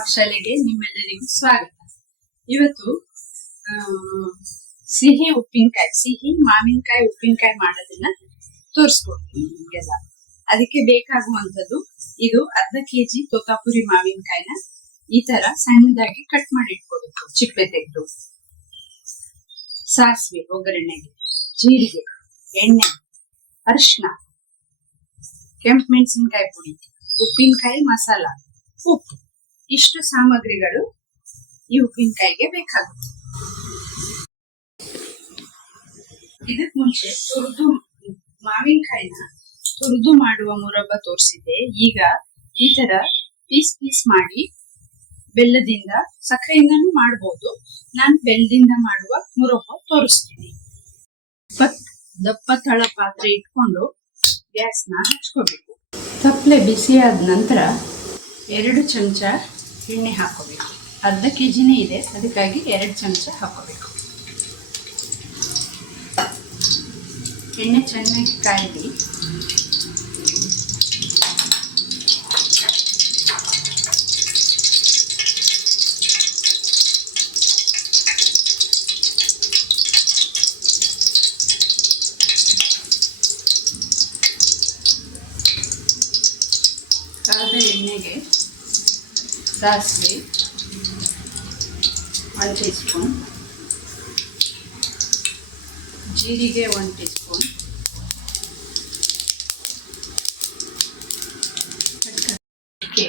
ಪಾಕಶಾಲೆಗೆ ನಿಮ್ಮೆಲ್ಲರಿಗೂ ಸ್ವಾಗತ. ಇವತ್ತು ಸಿಹಿ ಉಪ್ಪಿನಕಾಯಿ, ಸಿಹಿ ಮಾವಿನಕಾಯಿ ಉಪ್ಪಿನಕಾಯಿ ಮಾಡೋದನ್ನ ತೋರಿಸ್ಕೊಡ್ತೀನಿ ನಿಮ್ಗೆಲ್ಲ. ಅದಕ್ಕೆ ಬೇಕಾಗುವಂತದ್ದು ಇದು ಅರ್ಧ ಕೆಜಿ ತೋತಾಪುರಿ ಮಾವಿನಕಾಯಿನ ಈ ತರ ಸಣ್ಣದಾಗಿ ಕಟ್ ಮಾಡಿ ಇಟ್ಕೋಬೇಕು. ಚಿಪ್ಪೆ ತೆಗೆದು, ಸಾಸಿವೆ ಒಗ್ಗರಣೆಗೆ, ಜೀರಿಗೆ, ಎಣ್ಣೆ, ಅರಿಶಿನ, ಕೆಂಪು ಮೆಣಸಿನಕಾಯಿ ಪುಡಿ, ಉಪ್ಪಿನಕಾಯಿ ಮಸಾಲ, ಉಪ್ಪು, ಇಷ್ಟು ಸಾಮಗ್ರಿಗಳು ಈ ಉಪ್ಪಿನಕಾಯಿಗೆ ಬೇಕಾಗುತ್ತೆ. ಇದಕ್ ಮುಂಚೆ ಮಾವಿನಕಾಯಿನ ತುರಿದು ಮಾಡುವ ಮುರಬ್ಬ ತೋರಿಸಿದ್ದೆ. ಈಗ ಈ ತರ ಪೀಸ್ ಪೀಸ್ ಮಾಡಿ ಬೆಲ್ಲದಿಂದ, ಸಕ್ಕರೆಯಿಂದನೂ ಮಾಡಬಹುದು. ನಾನು ಬೆಲ್ಲದಿಂದ ಮಾಡುವ ಮುರಬ್ಬ ತೋರಿಸ್ತೀನಿ. ದಪ್ಪ ತಳ ಪಾತ್ರೆ ಇಟ್ಕೊಂಡು ಗ್ಯಾಸ್ನ ಹಚ್ಕೋಬೇಕು. ತಪ್ಪಲೆ ಬಿಸಿಯಾದ ನಂತರ 2 ಚಮಚ ಎಣ್ಣೆ ಹಾಕೋಬೇಕು. ಅರ್ಧ ಕೆಜಿನೇ ಇದೆ, ಅದಕ್ಕಾಗಿ 2 ಚಮಚ ಹಾಕೋಬೇಕು. ಎಣ್ಣೆ ಚೆನ್ನಾಗಿ ಕಾಯಿಲಿ. ಕಾದ ಎಣ್ಣೆಗೆ ಸಾಸಿವೆ 1 ಟೀ ಸ್ಪೂನ್, ಜೀರಿಗೆ 1 ಟೀ ಸ್ಪೂನ್, ಅಡಿಕೆ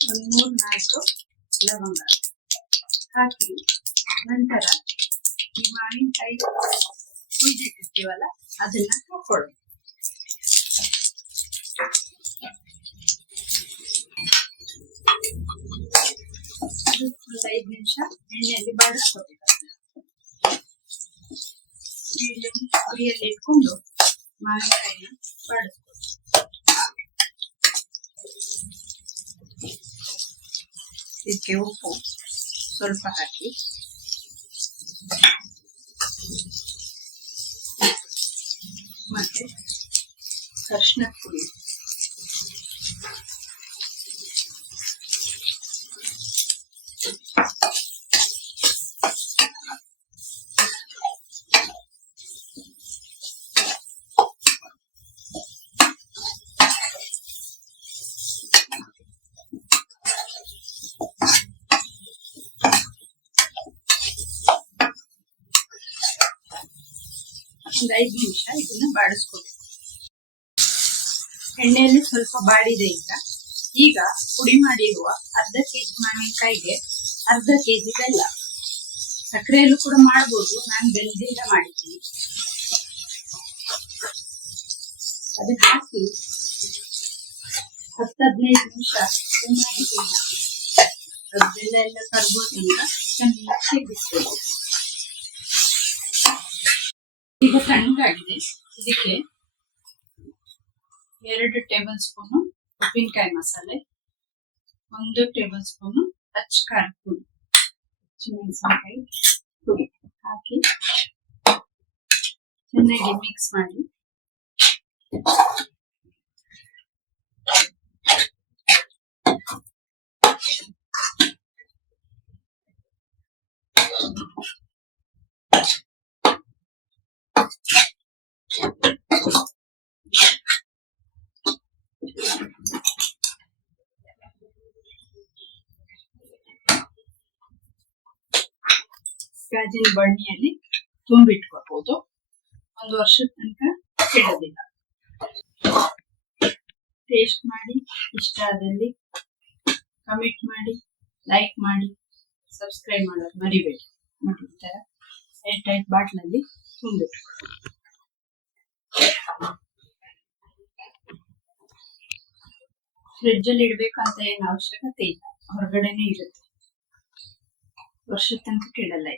3-4 ಲವಂಗ ಹಾಕಿ ನಂತರ ಈ ಮಾವಿನಕಾಯಿ ಕುಯ್ದಿಟ್ಟಿರ್ತೀವಲ್ಲ ಅದನ್ನ ಹಾಕೊಳ್ಳಿ. ಒಂದು 5 ನಿಮಿಷ ಎಣ್ಣೆಯಲ್ಲಿ ಬಾಡಿಸ್ಕೋಬೇಕು. ಮೀಡಿಯಂ ಉರಿಯಲ್ಲಿ ಇಟ್ಕೊಂಡು ಮಾವಿನಕಾಯಿನ ಬಾಡಿಸ್ಬೇಕು. ಇದಕ್ಕೆ ಉಪ್ಪು ಸ್ವಲ್ಪ ಹಾಕಿ, ಮತ್ತೆ ಅರಿಶಿನ ಪುಡಿ, ಒಂದು 5 ನಿಮಿಷ ಇದನ್ನ ಬಾಡಿಸ್ಕೋಬೇಕು. ಎಣ್ಣೆಯಲ್ಲಿ ಸ್ವಲ್ಪ ಬಾಡಿದೆ. ಈಗ ಪುಡಿ ಮಾಡಿರುವ ಅರ್ಧ ಕೆಜಿ ಮಾವಿನಕಾಯಿಗೆ ಅರ್ಧ ಕೆಜಿ ಬೆಲ್ಲ, ಸಕ್ಕರೆಯಲ್ಲೂ ಕೂಡ ಮಾಡಬಹುದು, ನಾನು ಬೆಲ್ಲದಿಂದ ಮಾಡಿದ್ದೀನಿ. ಅದಕ್ಕೆ ಹಾಕಿ 10-15 ನಿಮಿಷ ಚೆನ್ನಾಗಿ ಬೆಲ್ಲ ಎಲ್ಲ ಕರ್ಗೋದ್ರಿಂದ ಚೆನ್ನಾಗಿ ಬಿಡ್ಬೇಕು. ಈಗ ತಣ್ಣಗಾಗಿದೆ. ಇದಕ್ಕೆ 2 ಟೇಬಲ್ ಸ್ಪೂನು ಉಪ್ಪಿನಕಾಯಿ ಮಸಾಲೆ, 1 ಟೇಬಲ್ ಸ್ಪೂನು ಅಚ್ಚ ಖಾರದ ಪುಡಿ, ಮೆಣಸಿನಕಾಯಿ ಪುಡಿ ಹಾಕಿ ಚೆನ್ನಾಗಿ ಮಿಕ್ಸ್ ಮಾಡಿ ಗಾಜಿನ ಬಣ್ಣಿಯಲ್ಲಿ ತುಂಬಿಟ್ಕೋಬಹುದು. 1 ವರ್ಷದ ತನಕ ಕೆಡೋದಿಲ್ಲ. ಟೇಸ್ಟ್ ಮಾಡಿ, ಇಷ್ಟ ಆದಲ್ಲಿ ಕಮೆಂಟ್ ಮಾಡಿ, ಲೈಕ್ ಮಾಡಿ, ಸಬ್ಸ್ಕ್ರೈಬ್ ಮಾಡೋದು ಮರಿಬೇಡಿ. ನೋಡಿ, ಈ ತರ ಏರ್ಟೈಟ್ ಬಾಟ್ಲಲ್ಲಿ ತುಂಬಿಟ್ಕೊಳ್ಳಿ. ಫ್ರಿಡ್ಜ್ ಅಲ್ಲಿ ಇಡ್ಬೇಕಂತ ಏನು ಅವಶ್ಯಕತೆ ಇಲ್ಲ, ಹೊರಗಡೆನೆ ಇರುತ್ತೆ. ವರ್ಷದ ತನಕ ಕೆಡಲ್ಲ.